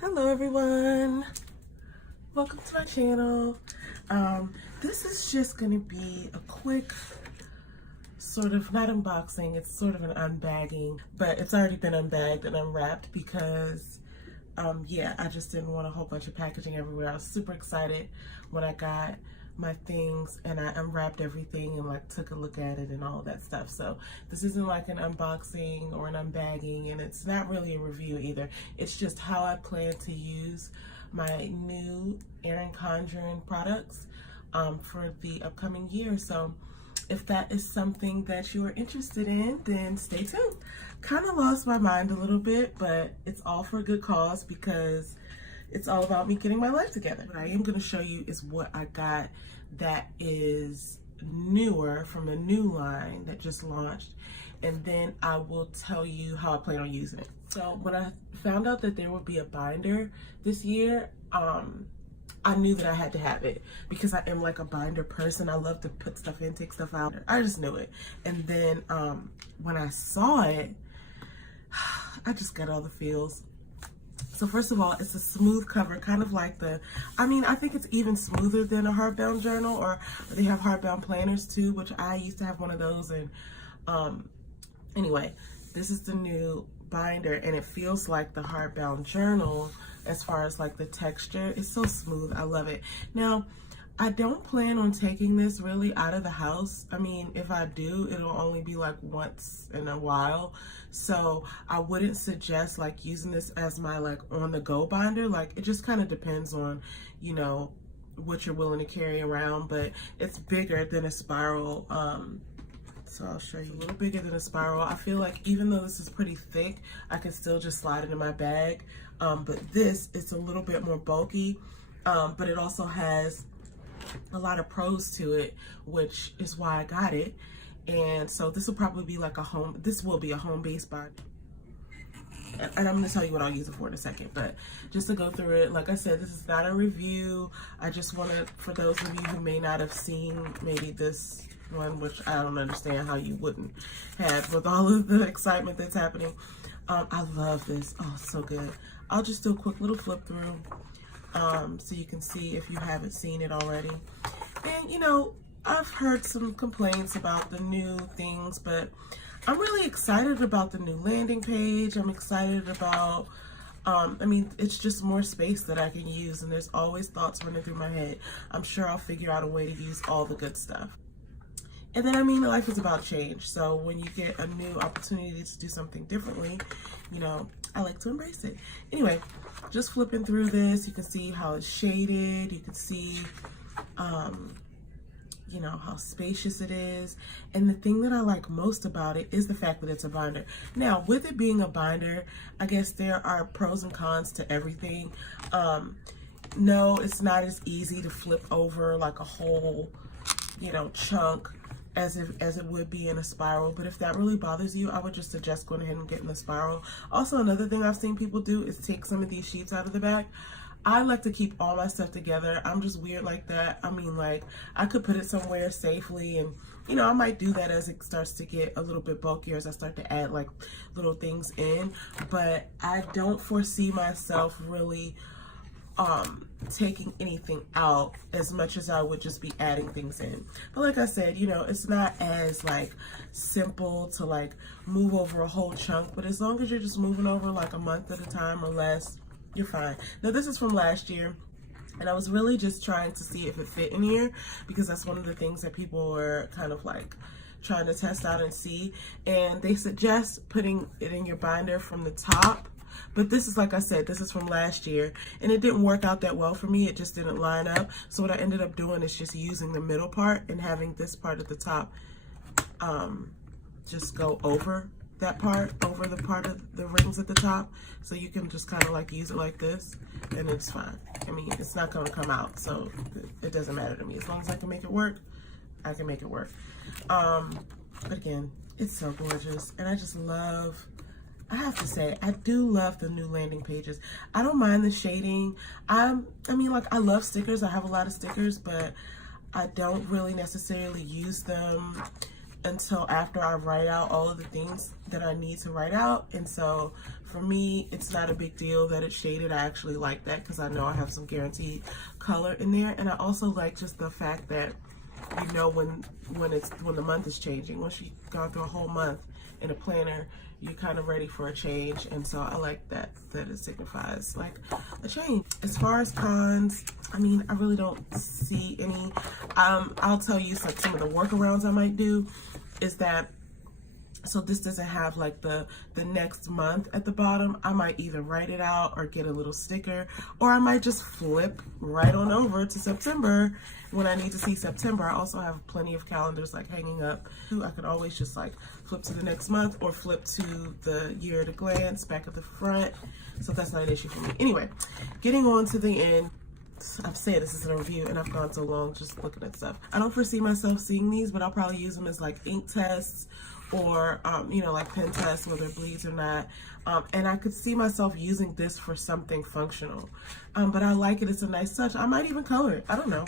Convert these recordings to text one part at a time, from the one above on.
Hello everyone, welcome to my channel. This is just going to be a quick sort of, not unboxing, it's sort of an unbagging, but it's already been unbagged and unwrapped because yeah, I just didn't want a whole bunch of packaging everywhere. I was super excited when I got my things and I unwrapped everything and like took a look at it and all that stuff. So this isn't like an unboxing or an unbagging, and it's not really a review either. It's just how I plan to use my new Erin Condren products for the upcoming year. So if that is something that you are interested in, then stay tuned. Kind of lost my mind a little bit, but it's all for a good cause because it's all about me getting my life together. What I am going to show you is what I got that is newer from the new line that just launched, and then I will tell you how I plan on using it. So when I found out that there would be a binder this year, I knew that I had to have it because I am like a binder person. I love to put stuff in, take stuff out. I just knew it. And then when I saw it, I just got all the feels. So first of all, it's a smooth cover, kind of like I think it's even smoother than a hardbound journal, or they have hardbound planners too, which I used to have one of those. And anyway, this is the new binder and it feels like the hardbound journal as far as like the texture. It's so smooth, I love it. Now, I don't plan on taking this really out of the house. I mean, if I do, it'll only be like once in a while. So I wouldn't suggest like using this as my like on the go binder. Like it just kind of depends on, you know, what you're willing to carry around, but it's bigger than a spiral. So I'll show you. A little bigger than a spiral. I feel like even though this is pretty thick, I can still just slide it in my bag. But this, it's a little bit more bulky, but it also has a lot of pros to it, which is why I got it. And so this will probably be like this will be a home-based binder. And I'm gonna tell you what I'll use it for in a second, but just to go through it, like I said, this is not a review. I just wanna, for those of you who may not have seen maybe this one, which I don't understand how you wouldn't have with all of the excitement that's happening. I love this, oh, it's so good. I'll just do a quick little flip through so you can see if you haven't seen it already. And you know, I've heard some complaints about the new things, but I'm really excited about the new landing page. I'm excited about, I mean, it's just more space that I can use, and there's always thoughts running through my head. I'm sure I'll figure out a way to use all the good stuff. And then, I mean, life is about change. So when you get a new opportunity to do something differently, you know, I like to embrace it. Anyway, just flipping through this, you can see how it's shaded. You can see, you know, how spacious it is. And the thing that I like most about it is the fact that it's a binder. Now, with it being a binder, I guess there are pros and cons to everything. No, it's not as easy to flip over like a whole, you know, chunk as it would be in a spiral. But if that really bothers you, I would just suggest going ahead and getting the spiral. Also, another thing I've seen people do is take some of these sheets out of the back. I like to keep all my stuff together. I'm just weird like that. I mean, like, I could put it somewhere safely, and you know, I might do that as it starts to get a little bit bulkier, as I start to add like little things in, but I don't foresee myself really taking anything out as much as I would just be adding things in. But like I said, you know, it's not as like simple to like move over a whole chunk, but as long as you're just moving over like a month at a time or less, you're fine. Now this is from last year, and I was really just trying to see if it fit in here, because that's one of the things that people were kind of like trying to test out and see, and they suggest putting it in your binder from the top. But this is, like I said, this is from last year, and it didn't work out that well for me. It just didn't line up. So what I ended up doing is just using the middle part and having this part at the top just go over that part, over the part of the rings at the top. So you can just kind of like use it like this, and it's fine. I mean, it's not going to come out, so it doesn't matter to me. As long as I can make it work, I can make it work. But again, it's so gorgeous, and I just love, I have to say, I do love the new landing pages. I don't mind the shading. I mean, like, I love stickers. I have a lot of stickers, but I don't really necessarily use them until after I write out all of the things that I need to write out. And so for me, it's not a big deal that it's shaded. I actually like that because I know I have some guaranteed color in there. And I also like just the fact that you know when the month is changing. Once you've gone through a whole month in a planner, you're kind of ready for a change. And so I like that it signifies like a change. As far as cons, I mean, I really don't see any. I'll tell you some of the workarounds I might do is that, so this doesn't have like the next month at the bottom. I might either write it out or get a little sticker, or I might just flip right on over to September when I need to see September. I also have plenty of calendars like hanging up. I could always just like flip to the next month or flip to the year at a glance back at the front. So that's not an issue for me. Anyway, getting on to the end. I've said this is a review and I've gone so long just looking at stuff. I don't foresee myself seeing these, but I'll probably use them as like ink tests or, you know, like pen tests, whether it bleeds or not. And I could see myself using this for something functional. But I like it. It's a nice touch. I might even color it. I don't know.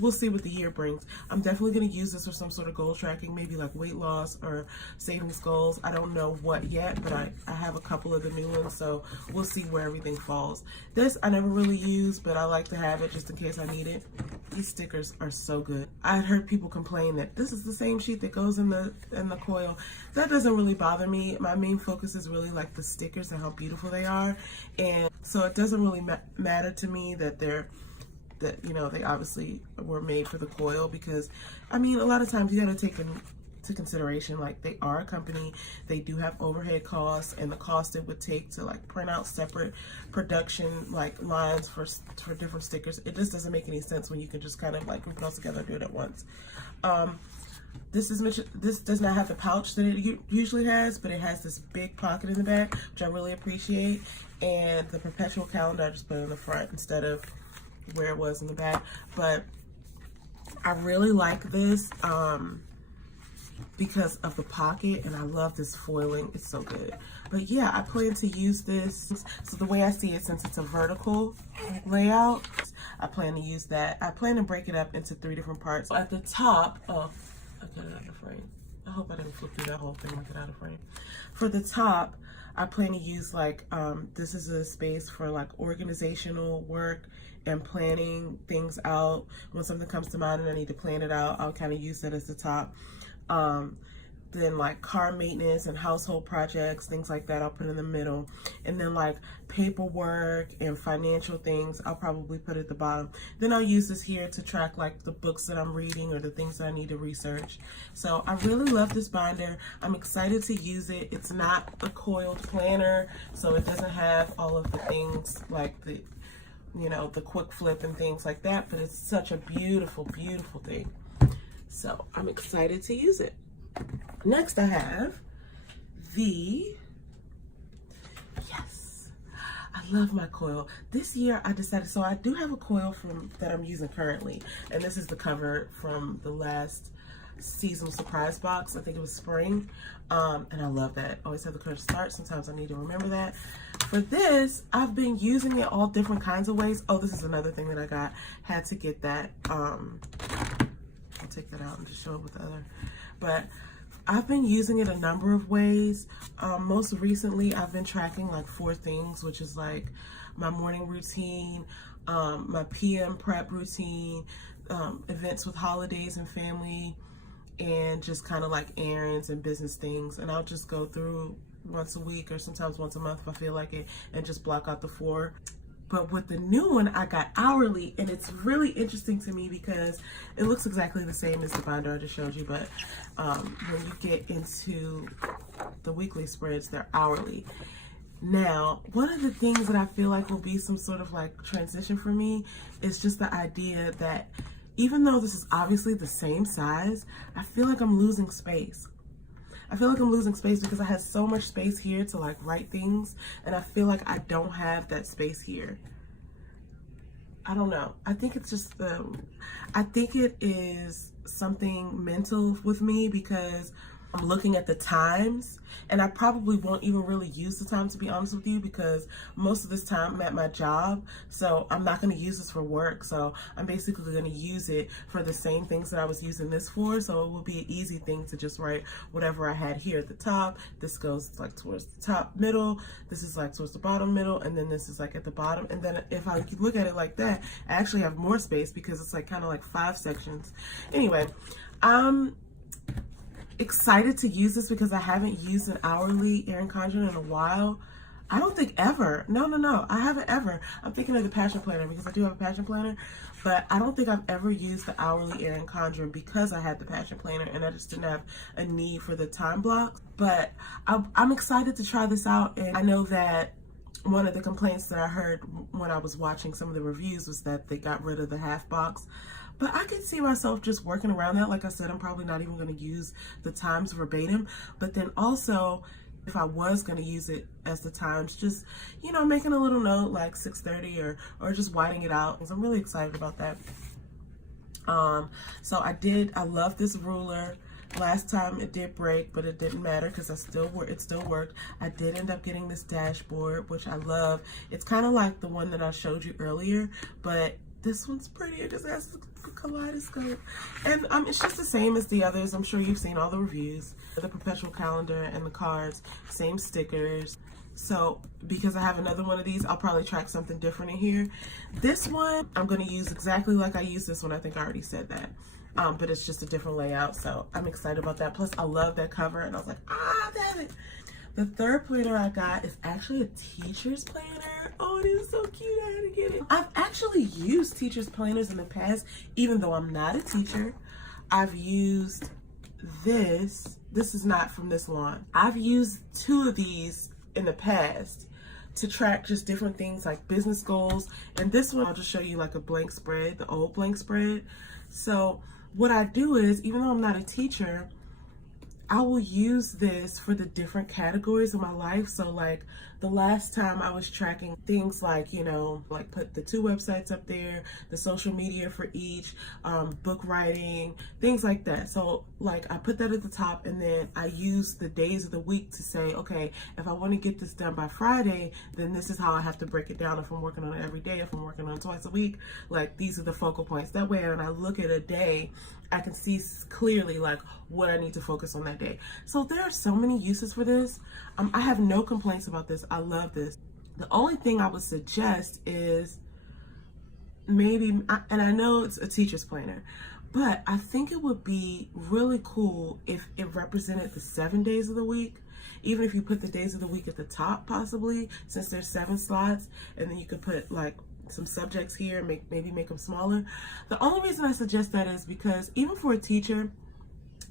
We'll see what the year brings. I'm definitely going to use this for some sort of goal tracking, maybe like weight loss or savings goals. I don't know what yet, but I have a couple of the new ones, so we'll see where everything falls. This I never really use, but I like to have it just in case I need it. These stickers are so good. I had heard people complain that this is the same sheet that goes in the coil. That doesn't really bother me. My main focus is really like the stickers and how beautiful they are, and so it doesn't really matter to me that you know, they obviously were made for the coil, because I mean, a lot of times you got to take into consideration like they are a company, they do have overhead costs, and the cost it would take to like print out separate production like lines for different stickers. It just doesn't make any sense when you can just kind of like group those together and do it at once. This does not have the pouch that it usually has, but it has this big pocket in the back, which I really appreciate. And the perpetual calendar, I just put it in the front instead of where it was in the back. But I really like this because of the pocket, and I love this foiling. It's so good. But yeah, I plan to use this. So the way I see it, since it's a vertical layout, I plan to use that. I plan to break it up into 3 different parts. At the top, oh, I got it out of frame. I hope I didn't flip through that whole thing and get out of frame. For the top, I plan to use like, this is a space for like organizational work and planning things out. When something comes to mind and I need to plan it out, I'll kind of use that as the top. Then like car maintenance and household projects, things like that, I'll put in the middle. And then like paperwork and financial things, I'll probably put at the bottom. Then I'll use this here to track like the books that I'm reading or the things that I need to research. So I really love this binder. I'm excited to use it. It's not a coiled planner, so it doesn't have all of the things like the, you know, the quick flip and things like that, but it's such a beautiful, beautiful thing. So I'm excited to use it. Next I have yes, I love my coil. This year I decided, so I do have a coil that I'm using currently, and this is the cover from the last seasonal surprise box. I think it was spring, and I love that. Always have the courage to start. Sometimes I need to remember that. For this, I've been using it all different kinds of ways. Oh, this is another thing that I got. Had to get that. I'll take that out and just show it with the other. But I've been using it a number of ways. Most recently, I've been tracking like 4 things, which is like my morning routine, my PM prep routine, events with holidays and family, and just kind of like errands and business things. And I'll just go through once a week or sometimes once a month if I feel like it, and just block out the 4. But with the new one, I got hourly, and it's really interesting to me because it looks exactly the same as the binder I just showed you, but when you get into the weekly spreads, they're hourly. Now, one of the things that I feel like will be some sort of like transition for me is just the idea that even though this is obviously the same size, I feel like I'm losing space. I feel like I'm losing space because I have so much space here to like write things, and I feel like I don't have that space here. I don't know. I think it's just I think it is something mental with me, because I'm looking at the times, and I probably won't even really use the time, to be honest with you, because most of this time I'm at my job, so I'm not going to use this for work. So I'm basically going to use it for the same things that I was using this for. So it will be an easy thing to just write whatever I had here at the top. This goes like towards the top middle, this is like towards the bottom middle, and then this is like at the bottom. And then if I look at it like that, I actually have more space because it's like kind of like 5 sections. Anyway, excited to use this because I haven't used an hourly Erin Condren in a while. I don't think ever. No, I haven't ever. I'm thinking of the passion planner because I do have a passion planner, but I don't think I've ever used the hourly Erin Condren because I had the passion planner and I just didn't have a need for the time block. But I'm excited to try this out, and I know that one of the complaints that I heard when I was watching some of the reviews was that they got rid of the half box. But I can see myself just working around that. Like I said, I'm probably not even going to use the times verbatim. But then also, if I was going to use it as the times, just, you know, making a little note like 6:30 or just whiting it out. I'm really excited about that. So I love this ruler. Last time it did break, but it didn't matter because it still worked. I did end up getting this dashboard, which I love. It's kind of like the one that I showed you earlier, but this one's prettier because it has the kaleidoscope. And it's just the same as the others. I'm sure you've seen all the reviews. The perpetual calendar and the cards, same stickers. So because I have another one of these, I'll probably track something different in here. This one, I'm going to use exactly like I used this one. I think I already said that. But it's just a different layout. So I'm excited about that. Plus, I love that cover. And I was like, damn it. The third planner I got is actually a teacher's planner. Oh, it is so cute. I had to get it. I've actually used teacher's planners in the past, even though I'm not a teacher. I've used this. This is not from this line. I've used 2 of these in the past to track just different things like business goals. And this one, I'll just show you like a blank spread, the old blank spread. So what I do is, even though I'm not a teacher, I will use this for the different categories of my life. So like the last time I was tracking things like, you know, like put the 2 websites up there, the social media for each, book writing, things like that. So like I put that at the top, and then I use the days of the week to say, okay, if I want to get this done by Friday, then this is how I have to break it down. If I'm working on it every day, if I'm working on it twice a week, like these are the focal points. That way when I look at a day, I can see clearly like what I need to focus on that day. So there are so many uses for this. I have no complaints about this. I love this. The only thing I would suggest is maybe, and I know it's a teacher's planner, but I think it would be really cool if it represented the 7 days of the week. Even if you put the days of the week at the top, possibly, since there's 7 slots, and then you could put like some subjects here and maybe make them smaller. The only reason I suggest that is because even for a teacher,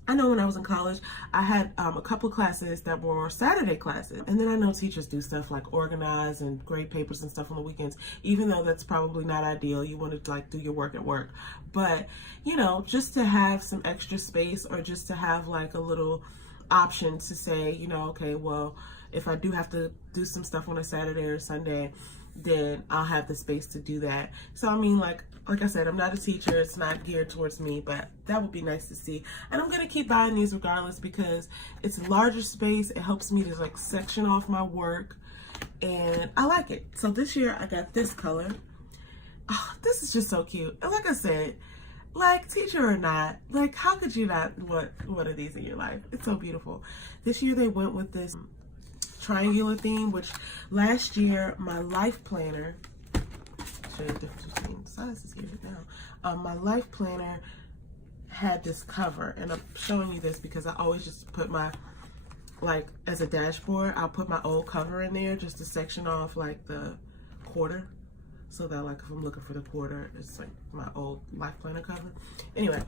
I know when I was in college, I had a couple classes that were Saturday classes. And then I know teachers do stuff like organize and grade papers and stuff on the weekends, even though that's probably not ideal. You want to like do your work at work. But, you know, just to have some extra space, or just to have like a little option to say, you know, okay, well, if I do have to do some stuff on a Saturday or Sunday, then I'll have the space to do that. So I mean, like I said, I'm not a teacher, it's not geared towards me, but that would be nice to see. And I'm gonna keep buying these regardless because it's larger space. It helps me to like section off my work, and I like it. So this year I got this color. Oh, this is just so cute. And like I said, like teacher or not, like how could you not want one of these in your life? It's so beautiful. This year they went with this triangular theme, which last year my life planner, show you the difference between sizes here now. My life planner had this cover, and I'm showing you this because I always just put my, like as a dashboard, I'll put my old cover in there just to section off like the quarter, so that like if I'm looking for the quarter, it's like my old life planner cover. Anyway,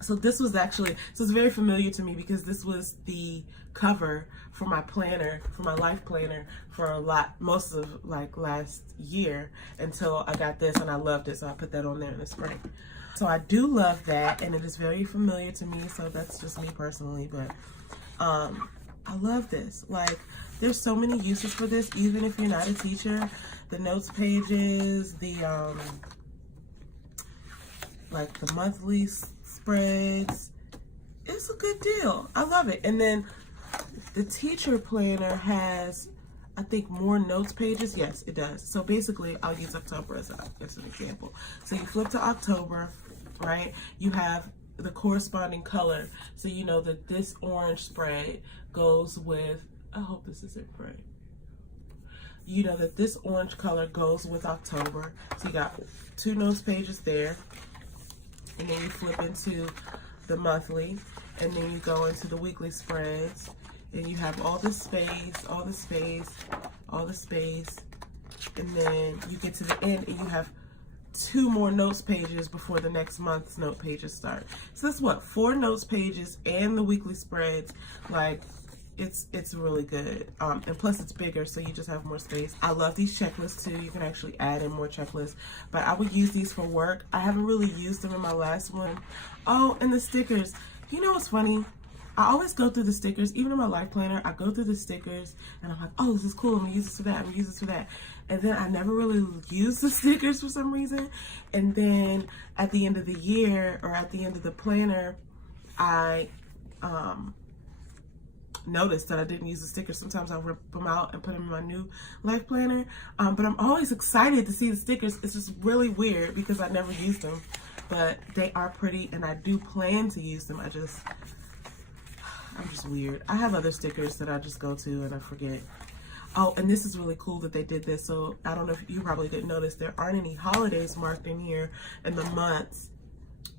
so this was actually, so it's very familiar to me because this was the cover for my planner, for my life planner for most of like last year until I got this, and I loved it. So I put that on there in the spring. So I do love that, and it is very familiar to me. So that's just me personally, but I love this. Like there's so many uses for this, even if you're not a teacher. The notes pages, the like the monthly spreads, it's a good deal. I love it. And then the teacher planner has, I think, more notes pages. Yes, it does. So basically, I'll use October as an example. So you flip to October, right? You have the corresponding color. So you know that this orange spread goes with, I hope this isn't bright. You know that this orange color goes with October. So you got 2 notes pages there. And then you flip into the monthly. And then you go into the weekly spreads. And you have all the space, all the space, all the space. And then you get to the end and you have 2 more notes pages before the next month's note pages start. So that's what, 4 notes pages and the weekly spreads. Like, it's really good. And plus it's bigger, so you just have more space. I love these checklists too. You can actually add in more checklists, but I would use these for work. I haven't really used them in my last one. Oh, and the stickers. You know what's funny? I always go through the stickers, even in my life planner, I go through the stickers and I'm like, oh, this is cool, I'm gonna use this for that, I'm gonna use this for that. And then I never really use the stickers for some reason. And then at the end of the year or at the end of the planner, I noticed that I didn't use the stickers. Sometimes I'll rip them out and put them in my new life planner. But I'm always excited to see the stickers. It's just really weird because I never used them, but they are pretty and I do plan to use them. I'm just weird. I have other stickers that I just go to and I forget. Oh, and this is really cool that they did this. So I don't know if you probably didn't notice, there aren't any holidays marked in here in the months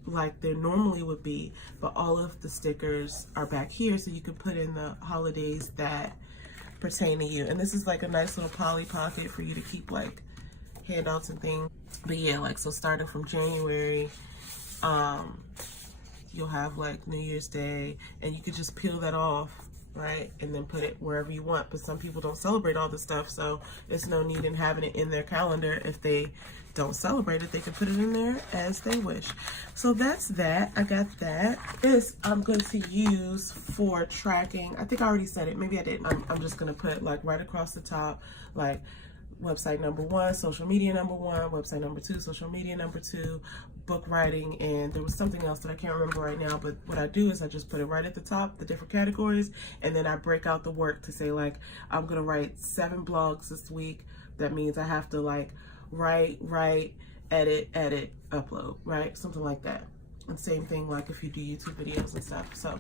like there normally would be, but all of the stickers are back here so you can put in the holidays that pertain to you. And this is like a nice little poly pocket for you to keep like handouts and things. But yeah, like, so starting from January, you'll have like New Year's Day and you could just peel that off, right? And then put it wherever you want. But some people don't celebrate all this stuff, so there's no need in having it in their calendar. If they don't celebrate it, they can put it in there as they wish. So that's that. I got that. This I'm going to use for tracking. I think I already said it. Maybe I didn't. I'm just going to put like right across the top, like website number 1, social media number 1, website number 2, social media number 2, book writing, and there was something else that I can't remember right now, but what I do is I just put it right at the top, the different categories, and then I break out the work to say like, I'm gonna write 7 blogs this week. That means I have to like write, edit, upload, right? Something like that. And same thing like if you do YouTube videos and stuff. So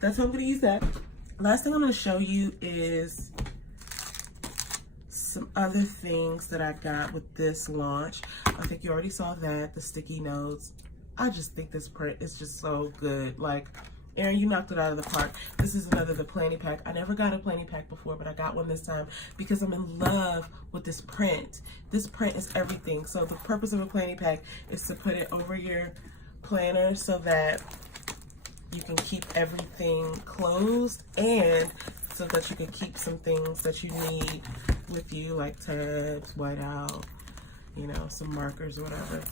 that's how I'm gonna use that. Last thing I'm gonna show you is some other things that I got with this launch. I think you already saw that, the sticky notes. I just think this print is just so good. Like, Erin, you knocked it out of the park. This is another, the planning pack. I never got a planning pack before, but I got one this time because I'm in love with this print. This print is everything. So the purpose of a planning pack is to put it over your planner so that you can keep everything closed and so that you can keep some things that you need with you, like tabs, whiteout, you know, some markers or whatever,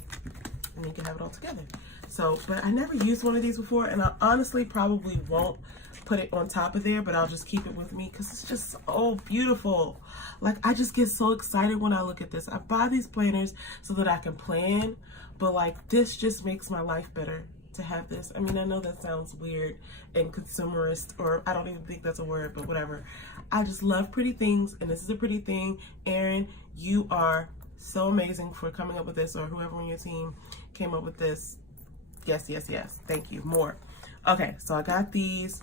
and you can have it all together. So, but I never used one of these before, and I honestly probably won't put it on top of there, but I'll just keep it with me because it's just so beautiful. Like, I just get so excited when I look at this. I buy these planners so that I can plan, but like, this just makes my life better to have this. I mean, I know that sounds weird and consumerist, or I don't even think that's a word, but whatever. I just love pretty things, and this is a pretty thing. Erin, you are so amazing for coming up with this, or whoever on your team came up with this. Yes, yes, yes. Thank you. More. Okay, so I got these.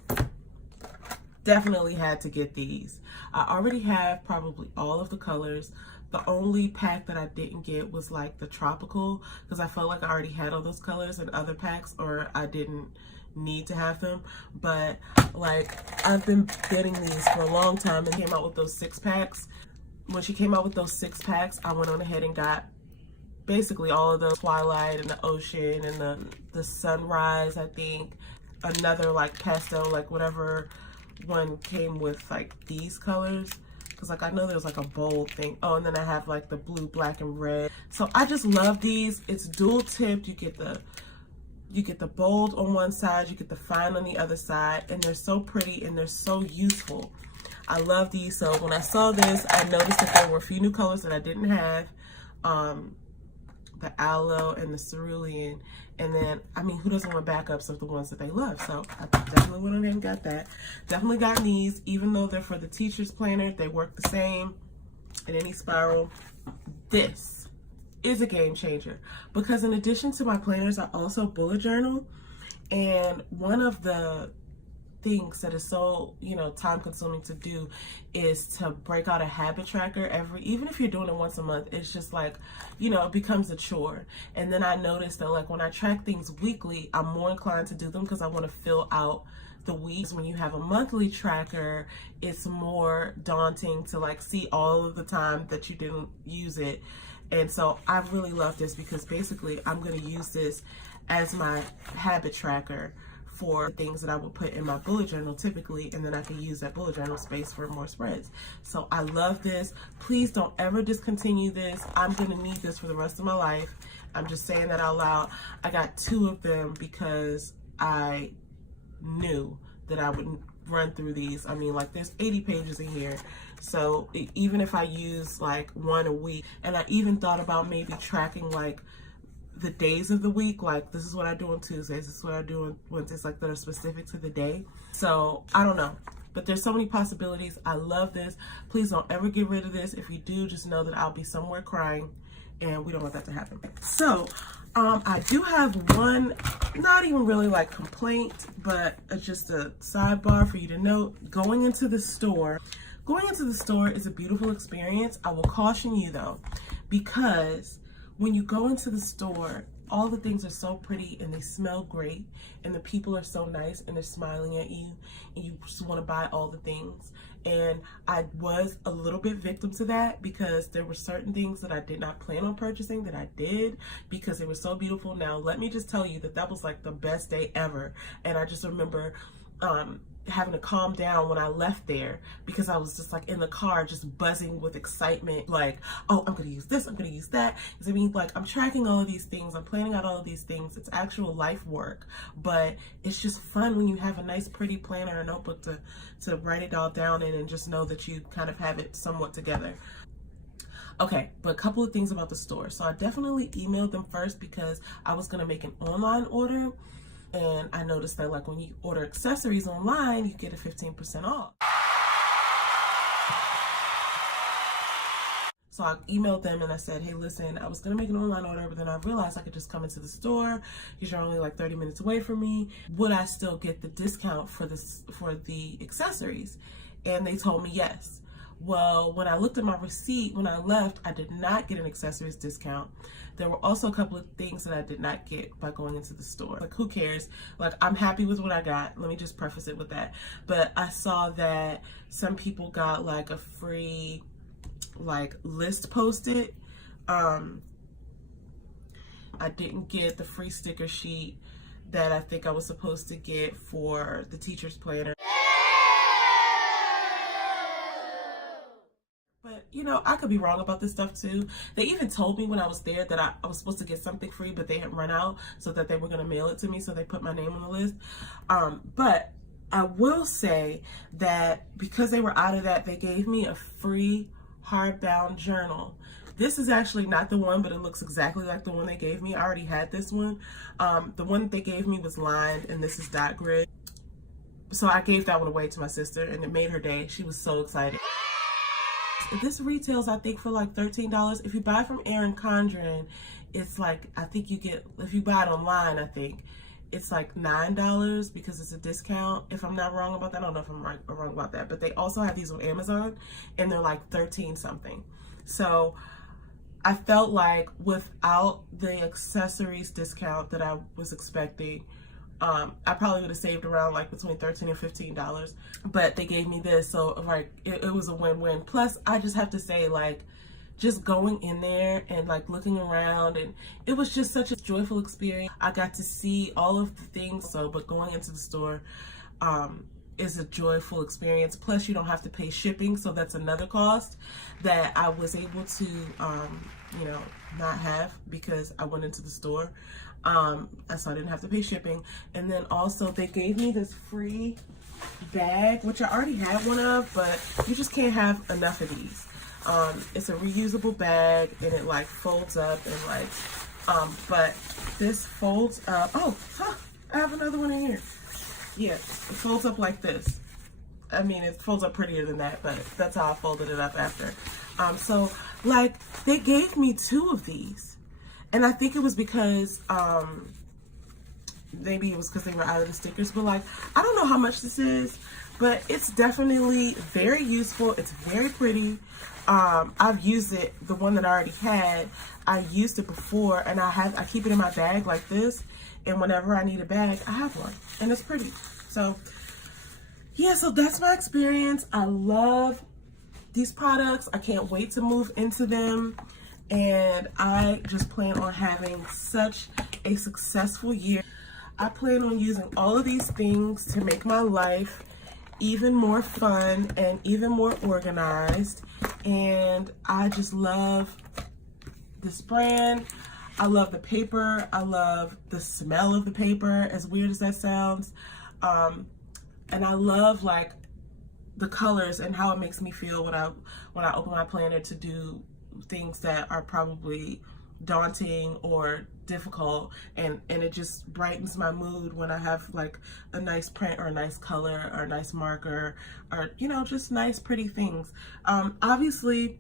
Definitely had to get these. I already have probably all of the colors. The only pack that I didn't get was like the tropical, because I felt like I already had all those colors in other packs, or I didn't need to have them. But like, I've been getting these for a long time, and came out with those 6 packs. When she came out with those 6 packs, I went on ahead and got basically all of the twilight and the ocean and the sunrise, I think. Another like pastel, like whatever one came with like these colors. Because like I know there's like a bold thing. Oh, and then I have like the blue, black, and red. So I just love these. It's dual tipped. You get the bold on one side, you get the fine on the other side, and they're so pretty and they're so useful. I love these. So when I saw this, I noticed that there were a few new colors that I didn't have. the aloe and the cerulean. And then, I mean, who doesn't want backups of the ones that they love? So I definitely went ahead and got that. Definitely got these, even though they're for the teacher's planner, they work the same in any spiral. This is a game changer because in addition to my planners, I also bullet journal. And one of the things that is so, you know, time consuming to do is to break out a habit tracker even if you're doing it once a month. It's just like, you know, it becomes a chore. And then I noticed that like when I track things weekly, I'm more inclined to do them because I want to fill out the weeks. When you have a monthly tracker, it's more daunting to like see all of the time that you didn't use it. And so I really love this because basically I'm going to use this as my habit tracker for things that I would put in my bullet journal typically, and then I can use that bullet journal space for more spreads. So I love this. Please don't ever discontinue this. I'm gonna need this for the rest of my life. I'm just saying that out loud. I got 2 of them because I knew that I would run through these. I mean, like there's 80 pages in here. So even if I use like 1 a week, and I even thought about maybe tracking like the days of the week, like this is what I do on Tuesdays, this is what I do on Wednesdays, like that are specific to the day. So I don't know, but there's so many possibilities. I love this. Please don't ever get rid of this. If you do, just know that I'll be somewhere crying, and we don't want that to happen. So I do have one, not even really like complaint, but it's just a sidebar for you to note. Going into the store is a beautiful experience. I will caution you though, because when you go into the store, all the things are so pretty and they smell great and the people are so nice and they're smiling at you and you just want to buy all the things. And I was a little bit victim to that because there were certain things that I did not plan on purchasing that I did because they were so beautiful. Now, let me just tell you that was like the best day ever. And I just remember having to calm down when I left there because I was just like in the car just buzzing with excitement, like, oh, I'm gonna use this, I'm gonna use that. Because I mean, like, I'm tracking all of these things, I'm planning out all of these things. It's actual life work, but it's just fun when you have a nice pretty planner or notebook to write it all down in and just know that you kind of have it somewhat together. Okay, but a couple of things about the store. So I definitely emailed them first because I was gonna make an online order. And I noticed that like when you order accessories online, you get a 15% off. So I emailed them and I said, hey, listen, I was gonna make an online order, but then I realized I could just come into the store because you're only like 30 minutes away from me. Would I still get the discount for the accessories? And they told me yes. Well, when I looked at my receipt, when I left, I did not get an accessories discount. There were also a couple of things that I did not get by going into the store. Like, who cares? Like, I'm happy with what I got. Let me just preface it with that. But I saw that some people got like a free like list posted. I didn't get the free sticker sheet that I think I was supposed to get for the teacher's planner. But, you know, I could be wrong about this stuff too. They even told me when I was there that I was supposed to get something free, but they had run out, so that they were going to mail it to me, so they put my name on the list. But I will say that because they were out of that, they gave me a free hardbound journal. This is actually not the one, but it looks exactly like the one they gave me. I already had this one. The one that they gave me was lined, and this is dot grid. So I gave that one away to my sister, and it made her day. She was so excited. This retails, I think, for like $13. If you buy from Erin Condren, it's like, I think you get, if you buy it online, I think it's like $9 because it's a discount. If I'm not wrong about that, I don't know if I'm right or wrong about that, but they also have these on Amazon and they're like 13 something. So I felt like without the accessories discount that I was expecting, I probably would have saved around like between $13 and $15, but they gave me this, so like it was a win-win. Plus, I just have to say, like, just going in there and like looking around, and it was just such a joyful experience. I got to see all of the things, but going into the store is a joyful experience. Plus, you don't have to pay shipping, so that's another cost that I was able to, you know, not have because I went into the store. So I didn't have to pay shipping. And then also they gave me this free bag, which I already had one of, but you just can't have enough of these. It's a reusable bag and it like folds up and like But this folds up. Oh, huh, I have another one in here. Yeah, it folds up like this. I mean, it folds up prettier than that, but that's how I folded it up after. So like they gave me 2 of these, and I think it was because maybe it was because they were out of the stickers, but like I don't know how much this is, but it's definitely very useful. It's very pretty. I've used it, the one that I already had. I used it before, and I keep it in my bag like this, and whenever I need a bag, I have one, and it's pretty. So yeah, so that's my experience. I love these products. I can't wait to move into them, and I just plan on having such a successful year. I plan on using all of these things to make my life even more fun and even more organized, and I just love this brand. I love the paper. I love the smell of the paper, as weird as that sounds. And I love like the colors and how it makes me feel when I open my planner to do things that are probably daunting or difficult, and it just brightens my mood when I have like a nice print or a nice color or a nice marker, or you know, just nice pretty things. Obviously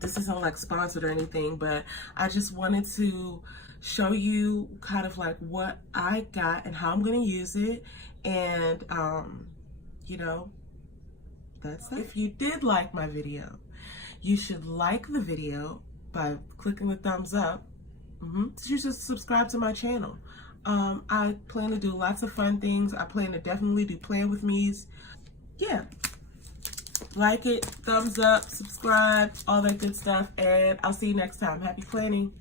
this isn't like sponsored or anything, but I just wanted to show you kind of like what I got and how I'm going to use it. And you know, that's it. If you did like my video, you should like the video by clicking the thumbs up. You should subscribe to my channel. I plan to do lots of fun things. I plan to definitely do plan with me's. Yeah, like it, thumbs up, subscribe, all that good stuff, and I'll see you next time. Happy planning.